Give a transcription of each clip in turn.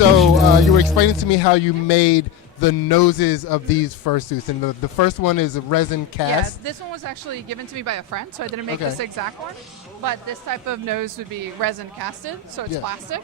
So you were explaining to me how you made the noses of these fursuits, and the first one is a resin cast. Yeah, this one was actually given to me by a friend, so I didn't make Okay. this exact one. But this type of nose would be resin casted, so it's Yeah. plastic.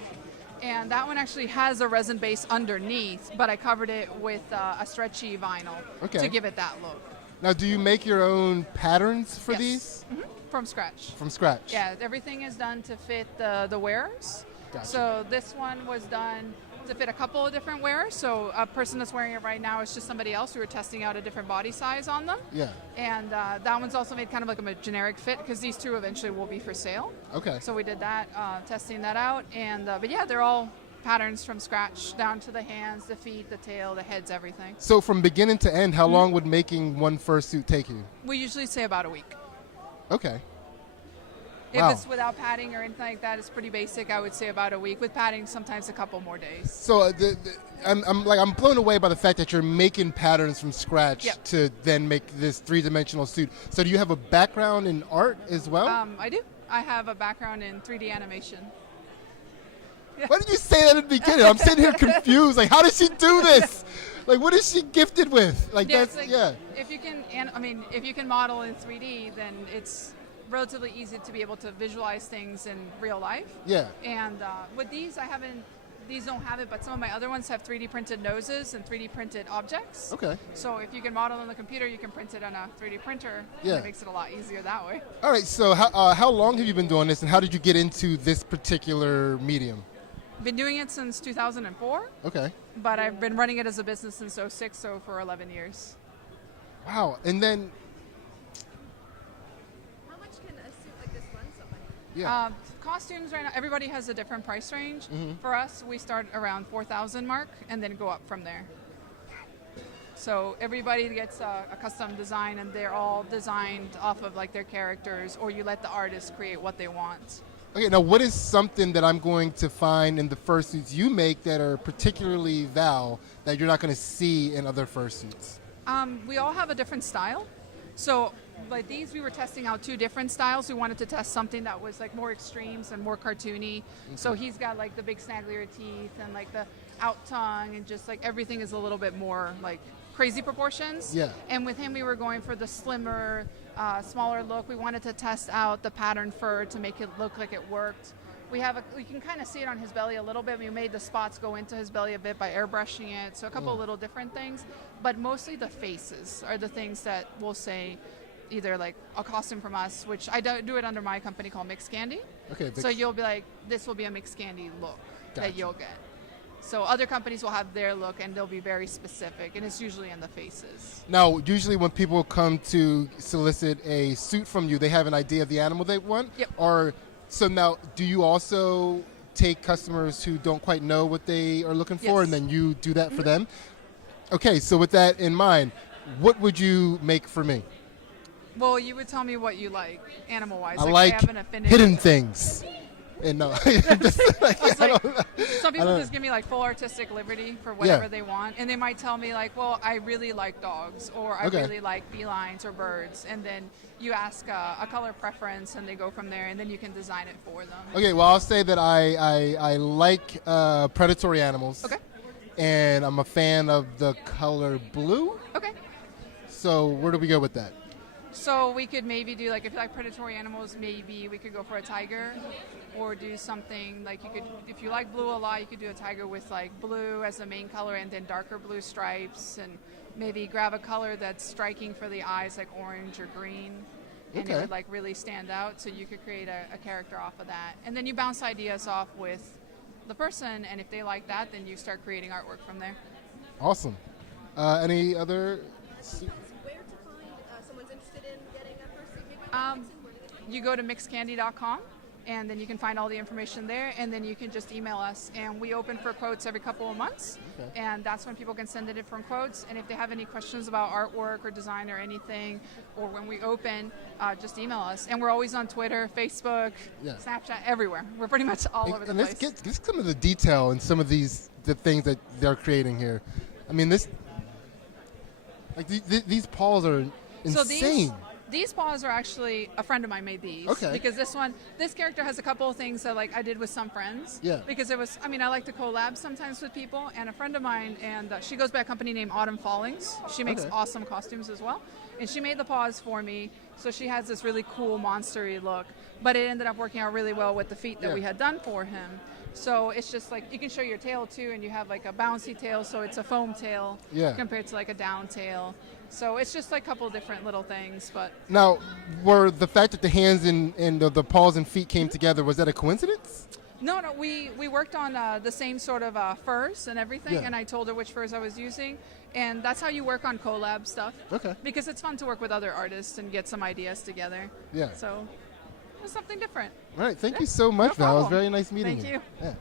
And that one actually has a resin base underneath, but I covered it with a stretchy vinyl to give it that look. Now, do you make your own patterns for Yes. these? Mm-hmm. From scratch. From scratch? Yeah, everything is done to fit the wearers. Gotcha. So this one was done to fit a couple of different wearers. So a person that's wearing it right now is just somebody else. We were testing out a different body size on them. Yeah. And that one's also made kind of like a generic fit because these two eventually will be for sale. Okay. So we did that, testing that out. And but yeah, they're all patterns from scratch, down to the hands, the feet, the tail, the heads, everything. So from beginning to end, how long would making one fursuit take you? We usually say about a week. Okay. If Wow. it's without padding or anything like that, it's pretty basic. I would say about a week. With padding, sometimes a couple more days. So I'm blown away by the fact that you're making patterns from scratch Yep. to then make this three-dimensional suit. So do you have a background in art as well? I do. I have a background in 3D animation. Why did you say that at the beginning? I'm sitting here confused. Like, how does she do this? Like, what is she gifted with? Like, Yeah, that's, it's like, yeah. If you can, if you can model in 3D, then it's relatively easy to be able to visualize things in real life. Yeah. And with these, these don't have it, but some of my other ones have 3D printed noses and 3D printed objects. Okay. So if you can model on the computer, you can print it on a 3D printer. Yeah. And it makes it a lot easier that way. All right, so how long have you been doing this, and how did you get into this particular medium? Been doing it since 2004, Okay. but I've been running it as a business since 2006, so for 11 years. Wow. And then, How much can a suit like this run somebody? yeah. Costumes right now, everybody has a different price range. For us, we start around 4,000 mark and then go up from there. So everybody gets a custom design, and they're all designed off of like their characters, or you let the artist create what they want. Okay, now what is something that I'm going to find in the fursuits you make that are particularly Val that you're not going to see in other fursuits? We all have a different style. So like these, we were testing out two different styles. We wanted to test something that was like more extremes and more cartoony. So he's got like the big snagglier teeth and like the out tongue, and just like everything is a little bit more like crazy proportions. Yeah. And with him, we were going for the slimmer, smaller look. We wanted to test out the pattern fur to make it look like it worked. We can kind of see it on his belly a little bit. We made the spots go into his belly a bit by airbrushing it. So a couple of little different things, but mostly the faces are the things that we'll say either like a costume from us, which I do it under my company called Mixed Candy. Okay. So you'll be like, this will be a Mixed Candy look Gotcha. that you'll get. So other companies will have their look, and they'll be very specific, and it's usually in the faces. Now, usually when people come to solicit a suit from you, they have an idea of the animal they want? Yep. Or, so now, do you also take customers who don't quite know what they are looking for, Yes. and then you do that for them? Okay, so with that in mind, what would you make for me? Well, you would tell me what you like, animal-wise. I I like have an affinity. hidden things. And no, just, like, It's I like, don't- some people don't- just give me like full artistic liberty for whatever they want, and they might tell me like, well, I really like dogs, or I Okay. really like felines or birds, and then you ask a color preference, and they go from there, and then you can design it for them. Okay, well, I'll say that I like predatory animals. Okay. And I'm a fan of the color blue. Okay. So where do we go with that? So we could maybe do like, if you like predatory animals, maybe we could go for a tiger, or do something like you could, if you like blue a lot, you could do a tiger with like blue as the main color and then darker blue stripes, and maybe grab a color that's striking for the eyes, like orange or green, and it Okay. would like really stand out. So you could create a character off of that, and then you bounce ideas off with the person, and if they like that, then you start creating artwork from there. Awesome. Any other? Where to find someone's interested in getting a fursuit made by Vixen? Where do they find You go to mixedcandy.com, and then you can find all the information there, and then you can just email us, and we open for quotes every couple of months. Okay. And that's when people can send it in from quotes, and if they have any questions about artwork or design or anything, or when we open, just email us. And we're always on Twitter, Facebook, Yeah. Snapchat, everywhere. We're pretty much all over the And let's place. get some of the detail in some of the things that they're creating here. I mean, these paws are So insane. These paws are actually a friend of mine made these. Okay. Because this character has a couple of things that like I did with some friends. Yeah. Because I like to collab sometimes with people, and a friend of mine, and she goes by a company named Autumn Fallings. She makes awesome costumes as well, and she made the paws for me. So she has this really cool monstery look, but it ended up working out really well with the feet that we had done for him. So it's just like you can show your tail too, and you have like a bouncy tail, so it's a foam tail compared to like a down tail. So it's just like a couple different little things. But Now, were the fact that the hands and the paws and feet came together, was that a coincidence? No, we worked on the same sort of furs and everything, and I told her which furs I was using, and that's how you work on collab stuff. Okay. Because it's fun to work with other artists and get some ideas together. Yeah. So it's something different. All right. Thank you so much, No Val. It was problem. very nice meeting Thank you. Yeah.